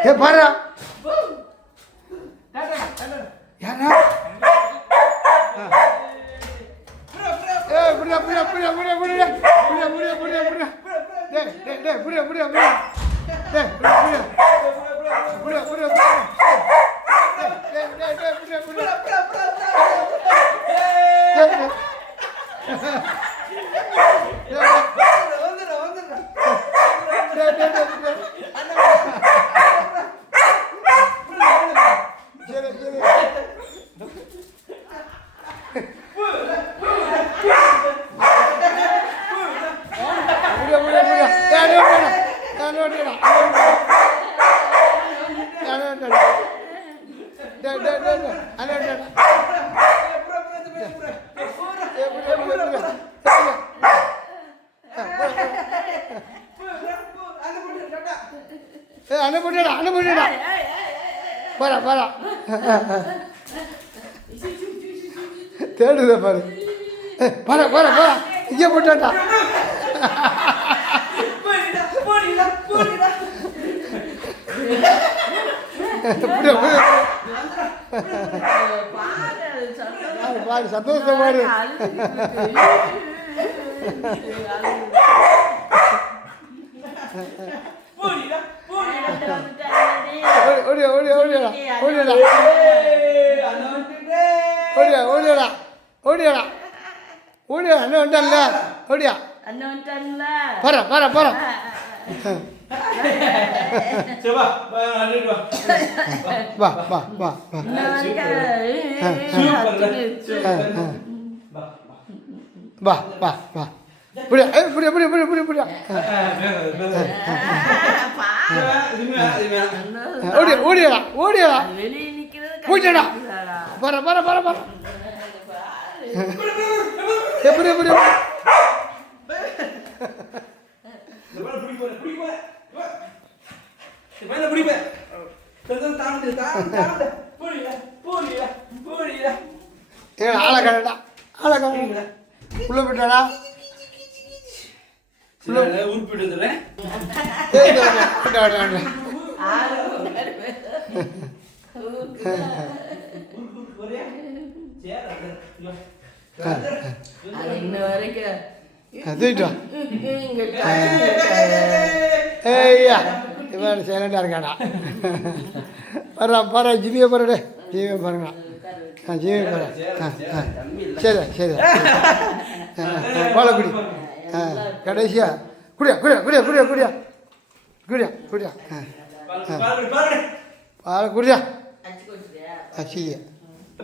ஏ பாரு யாரா ஏ புரியா புரியா புரியா புரியா புரியா புரியா புரியா புரியா புரியா டேய் டேய் டேய் புரியா புரியா புரியா டேய் புரியா புரியா புரியா புரியா டேய் டேய் டேய் புரியா புரியா அனுப்பிடா பாரா பாரா தேடுத பாரு பாரா பாரா பாரா இங்கே போட்டாட்டா பாரு சந்தோஷம் பாரு ஓடியா ஓடியா ஓடியாடா ஓடியாடா ஓடியா ஓடியாடா ஓடியாடா ஓடியா அண்ணன் வந்துட்டான்ல ஓடியா பாரா பாரா பாரா வா வா வா வா வா வா புரியா புரியா புரியா புரியா புரியா புரியா ஓடியா ஓடியாடா ஓடியாடா போயிட்டா பாரா பாரா பாரா பாரா புரியா புரியா ஆளை கடடா ஆளை கடை உள்ள போயிட்டாடா ஏய்யா இவன் சைலண்டாக இருக்காடா வர்றா பாரு ஜிவியை பாருடே ஜிவியை பாருங்கண்ணா ஜிவியை பாரு சரி சரி பாலக்குடி கடைசியா குடியா குடியா குடியா குடியா குடியா குடியா குடியா பால் குடியா அச்சியா